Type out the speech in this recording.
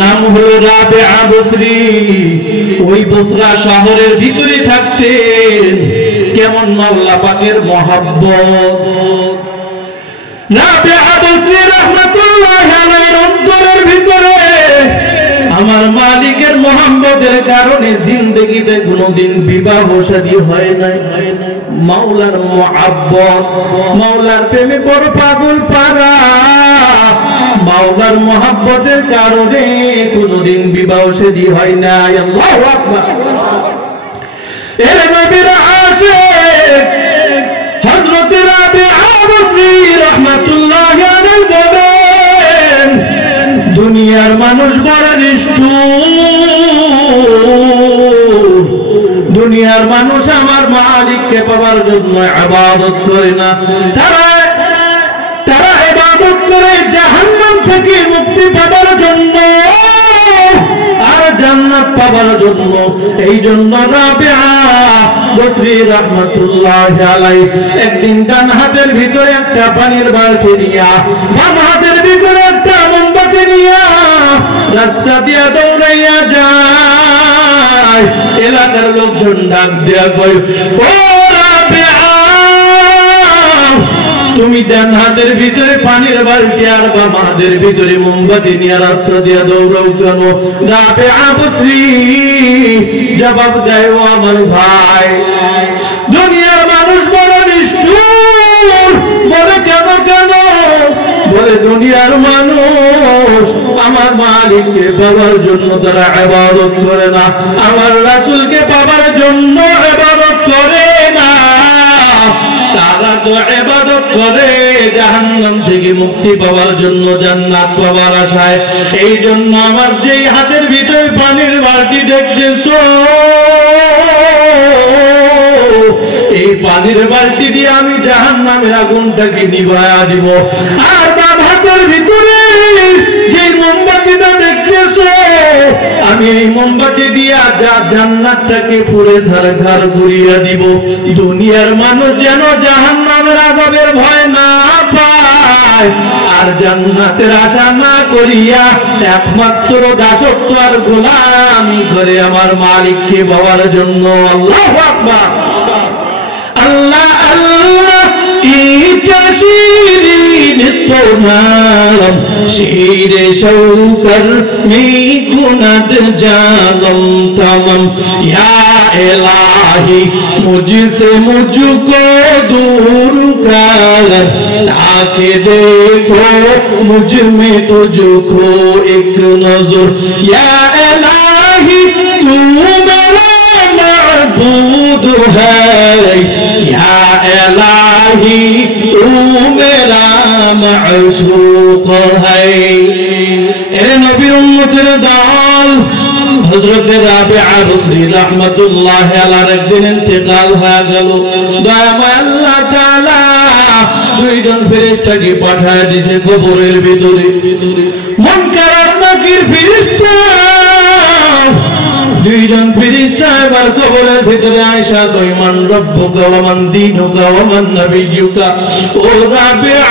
নাম হলো রাবিআ বসরি। ওই বসরা শহরের ভিতরে থাকতেন। কেমন আল্লাহ পাকের মহব্বত! রাবিআ বসরি রাহমাতুল্লাহি আলাইহির অন্তরের ভিতরে আমার মালিকের মহব্বতের কারণে জিন্দেগিতে কোনোদিন বিবাহ শাদী হয় নাই। মাওলার মহব্বত, মাওলার প্রেমে বড় পাগল পারা। মাওলার মহব্বতের কারণে কোনোদিন বিবাহ শাদী হয় নাই। আল্লাহু আকবার। এর নবীর আশিক হযরত রাবিআ বসরি রাহমাতুল্লাহি আলাইহি বলেন, দুনিয়ার মানুষ বড় নিষ্ঠুর। দুনিয়ার মানুষ আমার মালিককে পাওয়ার জন্য ইবাদত করে না, তারা ইবাদত করে জাহান্নাম থেকে মুক্তি পাওয়ার জন্য আর জান্নাত পাওয়ার জন্য। এই জন্য রাবিআ বসরি রাহমাতুল্লাহি আলাইহি একদিন ডান হাতের ভিতরে একটা পানির বালতি নিয়া, বাম হাতের ভিতরে একটা মোমবাতি নিয়া রাস্তা দিয়া দৌড়াইয়া যায়। এলাকার লোকজন ডাক দিয়া কয়, ও রাবিআ, তুমি ডান হাতের ভিতরে পানির বালতি আর বাম হাতের ভিতরে মোমবাতি নিয়ে রাস্তা দিয়া দৌড়াও কেন? রাবিআ বসরি জবাব দেয়, ও আমার ভাই, দুনিয়ার মানুষ বড় নিষ্ঠুর। বলে কেন কেন? বলে দুনিয়ার মানুষ আমার মালিককে পাওয়ার জন্য তারা ইবাদত করে না, আমার রাসূলকে পাওয়ার জন্য ইবাদত করে না। তারা তো ইবাদত করে জাহান্নাম থেকে মুক্তি পাওয়ার জন্য, জান্নাত পাওয়ার আশায়। এই জন্য আমার যেই হাতের ভিতরে পানির বালতি দেখতেছো, এই পানির বালতি দিয়ে আমি জাহান্নামের আগুনটাকে নিভায়া দিব। আর বাম হাতের ভিতরে যে মোমবাতিটা দেখতেছো, আমি এই মোমবাতি দিয়া জান্নাতটাকে পুড়ে ছারখার করিয়া দিব। দুনিয়ার মানুষ যেন জাহান্নামের আযাবের ভয় না পায় আর জান্নাতের আশা না করিয়া একমাত্র দাসত্ব আর গোলামি করে আমার মালিককে পাওয়ার জন্য। আল্লাহু আকবার। আল্লাহ আল্লাহ ইটা শিরিন তোমার শিরে শৌকর মিকুনাত জাগম তমম ইয়া ইলাহি মুঝসে মুঝকো दूर कर ताकि देखो मुझ में तुझको एक नजर या इलाही तू मेरा माबूद है या इलाही तू मेरा माशूक है। ए नबी उम्मतेर दल हजरत राबिआ बसरी रहमतुल्लाहि अलैहि একদিন ইন্তেকাল হয়ে গেল। দয়াময় আল্লাহ তাআলা দুইজন ফেরেশতাকে পাঠায় দিয়েছে কবরের ভিতরে। মুনকার আর নাকির ফেরেশতা, দুইজন ফেরেশতা এবার কবরের ভিতরে আয়েশা কয়, মান রব্বুকা ওয়া মান দীনুকা ওয়া মান নাবিয়্যুকা। ও রাবিআ